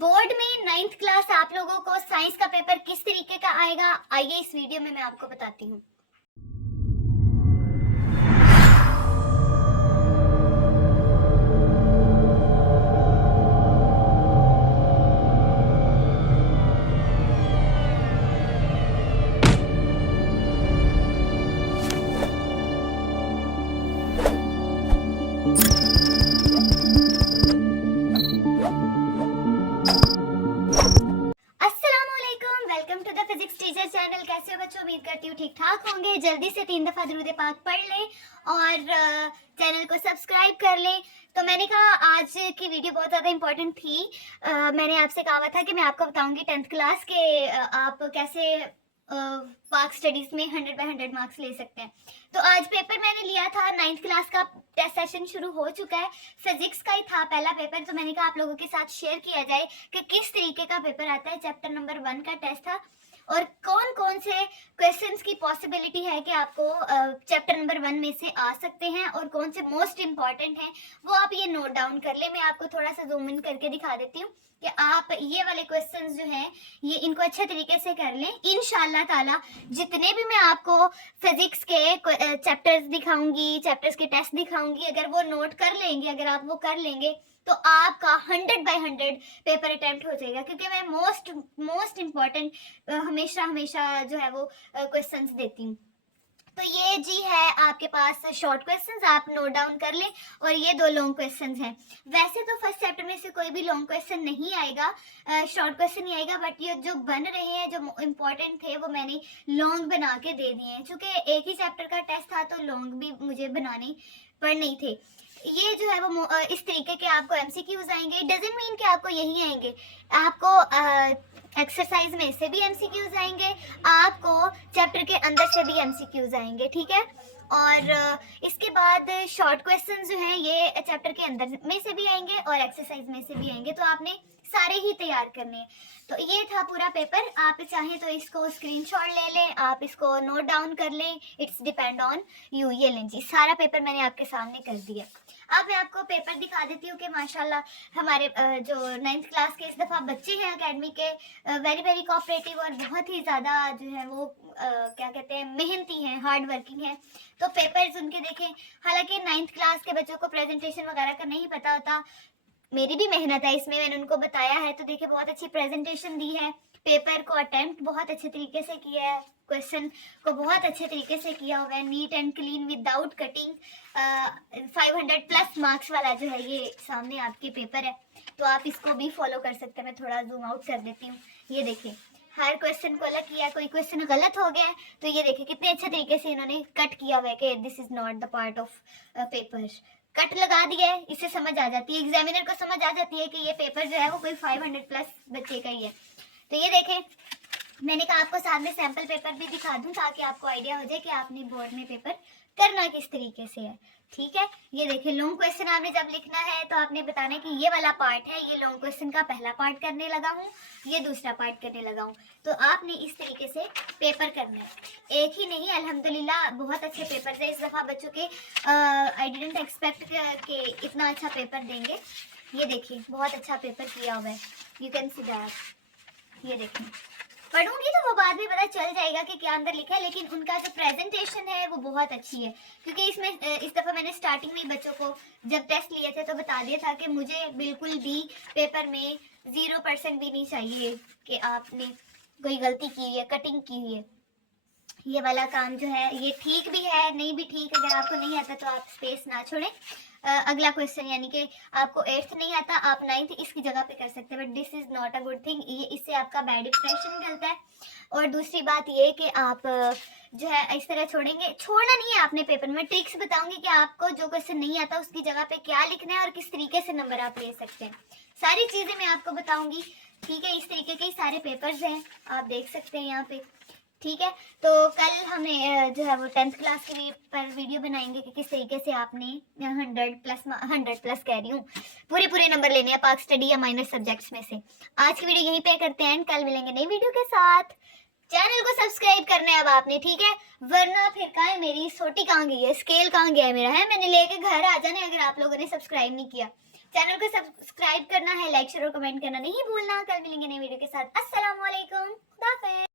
Board में 9th class आप लोगों को साइंस का पेपर किस तरीके का आएगा, आइए इस वीडियो में मैं आपको बताती हूँ। Welcome to the physics teacher channel. कैसे हो बच्चों? उम्मीद करती हूँ ठीक ठाक होंगे। जल्दी से 3 दफा दुरूद पाक पढ़ लें और चैनल को सब्सक्राइब कर लें। तो मैंने कहा आज की वीडियो बहुत ज़्यादा इंपॉर्टेंट थी। मैंने आपसे कहा था कि मैं आपको बताऊंगी 10th क्लास के आप कैसे पाक स्टडीज़ में 100 बाय 100 मार्क्स ले सकते हैं। तो आज पेपर मैंने लिया था 9th क्लास का। टेस्ट सेशन शुरू हो चुका है। फिजिक्स का ही था पहला पेपर, तो मैंने कहा आप लोगों के साथ शेयर किया जाए कि किस तरीके का पेपर आता है। चैप्टर नंबर 1 का टेस्ट था और कौन कौन से क्वेश्चंस की पॉसिबिलिटी है कि आपको चैप्टर नंबर 1 में से आ सकते हैं और कौन से मोस्ट इंपॉर्टेंट हैं वो आप ये नोट डाउन कर ले। मैं आपको थोड़ा सा जूम इन करके दिखा देती हूँ कि आप ये वाले क्वेश्चंस जो हैं ये इनको अच्छे तरीके से कर लें। इंशाल्लाह ताला जितने भी मैं आपको फिजिक्स के चैप्टर्स दिखाऊंगी, चैप्टर्स के टेस्ट दिखाऊंगी, अगर वो नोट कर लेंगे, अगर आप वो कर लेंगे तो आपका 100 बाय 100 पेपर अटेम्प्ट हो जाएगा। क्योंकि मैं मोस्ट इम्पॉर्टेंट हमेशा जो है वो क्वेश्चंस देती हूँ। तो ये जी है आपके पास शॉर्ट क्वेश्चंस, आप नोट डाउन कर लें। और ये 2 लॉन्ग क्वेश्चंस हैं। वैसे तो फर्स्ट चैप्टर में से कोई भी लॉन्ग क्वेश्चन नहीं आएगा, शॉर्ट क्वेश्चन ही आएगा, बट ये जो बन रहे हैं जो इम्पोर्टेंट थे वो मैंने लॉन्ग बना के दे दिए हैं। चूंकि एक ही चैप्टर का टेस्ट था तो लॉन्ग भी मुझे बनाने पड़ने थे। ये जो है वो इस तरीके के आपको एमसीक्यूज आएंगे। डजंट मीन कि आपको यही आएंगे, आपको एक्सरसाइज में से भी एमसीक्यूज आएंगे, आपको चैप्टर के अंदर से भी एमसीक्यूज आएंगे, ठीक है। और इसके बाद शॉर्ट क्वेश्चंस जो हैं ये चैप्टर के अंदर में से भी आएंगे और एक्सरसाइज में से भी आएंगे। तो आपने सारे ही तैयार करने हैं। तो ये था पूरा पेपर। आप चाहें तो इसको स्क्रीनशॉट ले लें, आप इसको नोट डाउन कर लें, इट्स डिपेंड ऑन यू। ये लें जी, सारा पेपर मैंने आपके सामने कर दिया। अब मैं आपको पेपर दिखा देती हूँ कि माशाल्लाह हमारे जो 9th क्लास के इस दफ़ा बच्चे हैं अकेडमी के, वेरी वेरी कोऑपरेटिव और बहुत ही ज़्यादा जो है वो क्या कहते हैं, मेहनती हैं, हार्ड वर्किंग हैं। तो पेपर्स उनके देखें। हालांकि 9th क्लास के बच्चों को प्रेजेंटेशन वगैरह का नहीं पता होता, मेरी भी मेहनत है इसमें, मैंने उनको बताया है। तो देखिए बहुत अच्छी प्रेजेंटेशन दी है, पेपर को अटेम्प्ट बहुत अच्छे तरीके से किया है, क्वेश्चन को बहुत अच्छे तरीके से किया हुआ है, neat and clean without cutting. 500 plus marks वाला जो है ये सामने आपके पेपर है। तो आप इसको भी फॉलो कर सकते हैं। मैं थोड़ा जूम आउट कर देती हूँ। ये देखिए हर क्वेश्चन को अलग किया, कोई क्वेश्चन गलत हो गया तो ये देखिए कितने अच्छे तरीके से इन्होंने कट किया हुआ है कि this is not the part of paper. Cut लगा दिया है, इससे समझ आ जाती है, एग्जामिनर को समझ आ जाती है कि ये पेपर जो है वो कोई 500 प्लस बच्चे का ही है। तो ये देखें, मैंने कहा आपको साथ में सैंपल पेपर भी दिखा दूं ताकि आपको आइडिया हो जाए कि आपने बोर्ड में पेपर करना किस तरीके से है, ठीक है। ये देखिए लॉन्ग क्वेश्चन आपने जब लिखना है तो आपने बताना है कि ये वाला पार्ट है, ये लॉन्ग क्वेश्चन का पहला पार्ट करने लगा हूँ, ये दूसरा पार्ट करने लगा हूँ। तो आपने इस तरीके से पेपर करना है। एक ही नहीं, अल्हम्दुलिल्लाह बहुत अच्छे पेपर थे इस दफ़ा बच्चों के। आई डिडंट एक्सपेक्ट कि इतना अच्छा पेपर देंगे। ये देखिए बहुत अच्छा पेपर किया हुआ है, यू कैन सी दैट। ये देखिए पढ़ूंगी तो वो बाद में पता चल जाएगा कि क्या अंदर लिखा है, लेकिन उनका जो प्रेजेंटेशन है वो बहुत अच्छी है। क्योंकि इसमें इस दफ़ा मैंने स्टार्टिंग में बच्चों को जब टेस्ट लिए थे तो बता दिया था कि मुझे बिल्कुल भी पेपर में 0% भी नहीं चाहिए कि आपने कोई गलती की है, कटिंग की हुई है। ये वाला काम जो है ये ठीक भी है, नहीं भी ठीक। अगर आपको नहीं आता तो आप स्पेस ना छोड़ें। अगला क्वेश्चन यानी कि आपको 8th नहीं आता, आप 9th इसकी जगह पे कर सकते हैं, but this is not a good thing. ये इससे आपका बैड इंप्रेशन मिलता है। और दूसरी बात ये कि आप जो है इस तरह छोड़ेंगे, छोड़ना नहीं है आपने पेपर में। ट्रिक्स बताऊंगी कि आपको जो क्वेश्चन नहीं आता उसकी जगह पे क्या लिखना है और किस तरीके से नंबर आप ले सकते हैं। सारी चीज़ें मैं आपको बताऊंगी, ठीक है। इस तरीके के सारे पेपर्स हैं, आप देख सकते हैं यहाँ पे, ठीक है। तो कल हमें जो है वो 10th क्लास के पर वीडियो बनाएंगे कि किस तरीके से आपने 100 प्लस कह रही हूँ पूरे नंबर लेने हैं पाक स्टडी या माइनर सब्जेक्ट्स में से। आज की वीडियो यहीं पे करते हैं, कल मिलेंगे नई वीडियो के साथ। चैनल को सब्सक्राइब करना है अब आपने, ठीक है, वरना फिर कहाँ है मेरी सोटी, कहाँ गई है, स्केल कहाँ गया है मेरा, है मैंने लेके घर आ जाना अगर आप लोगों ने सब्सक्राइब नहीं किया। चैनल को सब्सक्राइब करना है, लाइक शेयर और कमेंट करना नहीं भूलना। कल मिलेंगे नई वीडियो के साथ। अस्सलाम वालेकुम।